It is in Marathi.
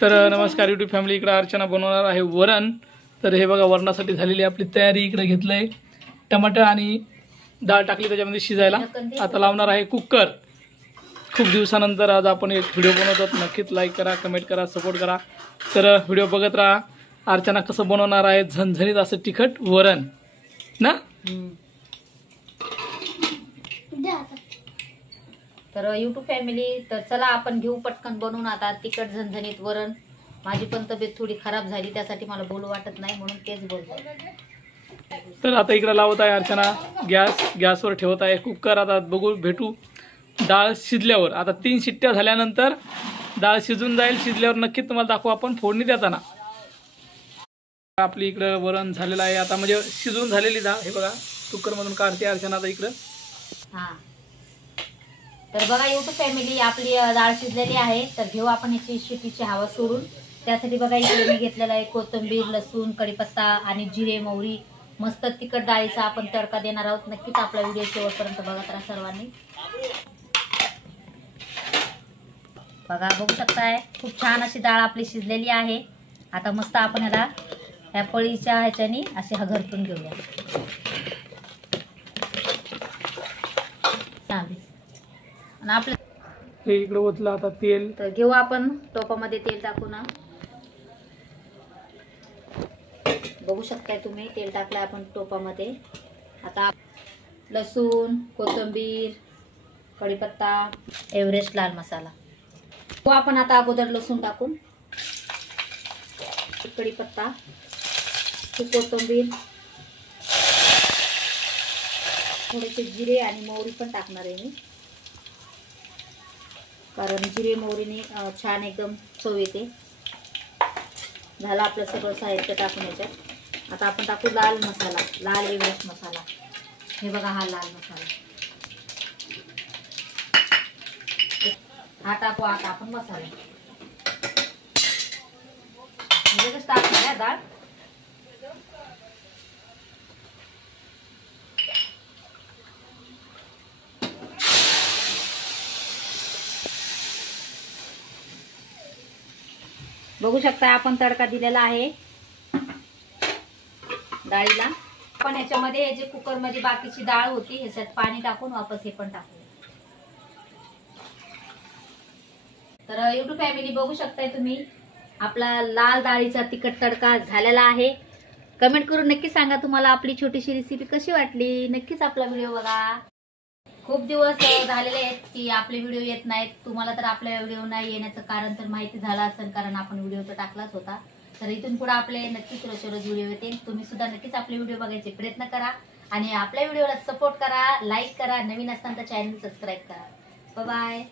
तर नमस्कार यूट्यूब फॅमिली, इकडे अर्चना बनवणार आहे वरण। तर हे बघा वरणासाठी झालेली आपली तयारी। इकडे घेतलंय टमाटर आणि डाळ टाकली त्याच्यामध्ये शिजायला। आता लावणार आहे कुकर। खूप दिवसानंतर आज आपण एक व्हिडिओ बनवतो। नक्कीच लाईक करा, कमेंट करा, सपोर्ट करा। तर व्हिडिओ बघत राहा। अर्चना कसं बनवणार आहे झणझणीत असं तिखट वरण ना। तर यूट्यूब फॅमिली, तर चला आपण घेऊ पटकन बनवून आता तिखट झणझणीत वरण। माझी पण तब्येत थोडी खराब झाली, त्यासाठी मला बोलू वाटत नाही, म्हणून तेच बोलतो। तर आता इकडे लावत आहे अर्चना गॅसवर ठेवत आहे कुकर। आता बघू भेटू डाळ शिजल्यावर। आता 3 शिट्ट्या झाल्यानंतर डाळ शिजून जाईल। शिजल्यावर नक्कीच तुम्हाला दाखवू आपण फोडणी देताना। आपली इकडे वरण झालेलं आहे आता, म्हणजे शिजून झालेली डाळ। हे बघा कुकर मधून काढते अर्चना आता इकडे। हां, तर बघा यूट्यूब फॅमिली, आपली डाळ शिजलेली आहे। तर घेऊ आपण याची शिट्टीची हवा सोडून। त्यासाठी बघा इकडे मी घेतलेला आहे कोथिंबीर, लसूण, कढीपत्ता आणि जिरे, मोहरी। मस्त तिखट डाळीचा आपण तडका देणार आहोत। नक्कीच आपला व्हिडिओ शेवटपर्यंत बघत राहा सर्वांनी। बघा बघू शकताय, खूप छान अशी डाळ आपली शिजलेली आहे। आता मस्त आपण ह्याला या पळीच्या ह्याच्यानी असे घरटून घेऊया। आणि आपलं हे इकडे ओतलं आता तेल। तर घेऊ आपण टोपामध्ये तेल टाकू ना। बघू शकताय तुम्ही, तेल टाकलं आपण टोपामध्ये। आता लसूण, कोथिंबीर, कढीपत्ता, एव्हरेस्ट लाल मसाला। तो आपण आता अगोदर लसूण टाकून, कढीपत्ता, कोथिंबीर, थोडेसे जिरे आणि मोहरी पण टाकणार आहे मी, कारण जिरे मोहरीने छान एकदम चव येते। झालं आपलं सगळं साहित्य टाकून याच्यात। आता आपण टाकू लाल मसाला, लाल एव्हरेस्ट मसाला। हे बघा हा लाल मसाला, हा टाकू आता आपण मसाला। लगेच टाकणार आहे डाळ। बघू शकता आपण तडका दिलेला आहे डाळीला। पण याच्यामध्ये हे जे कुकर मध्ये बाकीची डाळ होती ह्याच्यात पाणी टाकून वापस हे पण टाकू। तर यूट्यूब फॅमिली बघू शकताय तुम्ही, आपला लाल डाळीचा तिखट तडका झालेला आहे। कमेंट करून नक्की सांगा तुम्हाला आपली छोटीशी रेसिपी कशी वाटली। नक्कीच आपला व्हिडिओ बघा। खूप दिवस झालेले आहेत की आपले व्हिडिओ येत नाहीत। तुम्हाला तर आपल्या व्हिडिओ नाही येण्याचं कारण तर माहिती झालं असेल, कारण आपण व्हिडिओ तर टाकलाच होता। तर इथून पुढे आपले नक्कीच रोज व्हिडिओ येतील। तुम्ही सुद्धा नक्कीच आपले व्हिडिओ बघायचे प्रयत्न करा आणि आपल्या व्हिडिओला सपोर्ट करा, लाईक करा, नवीन असताना चॅनल सबस्क्राईब करा। Bye bye.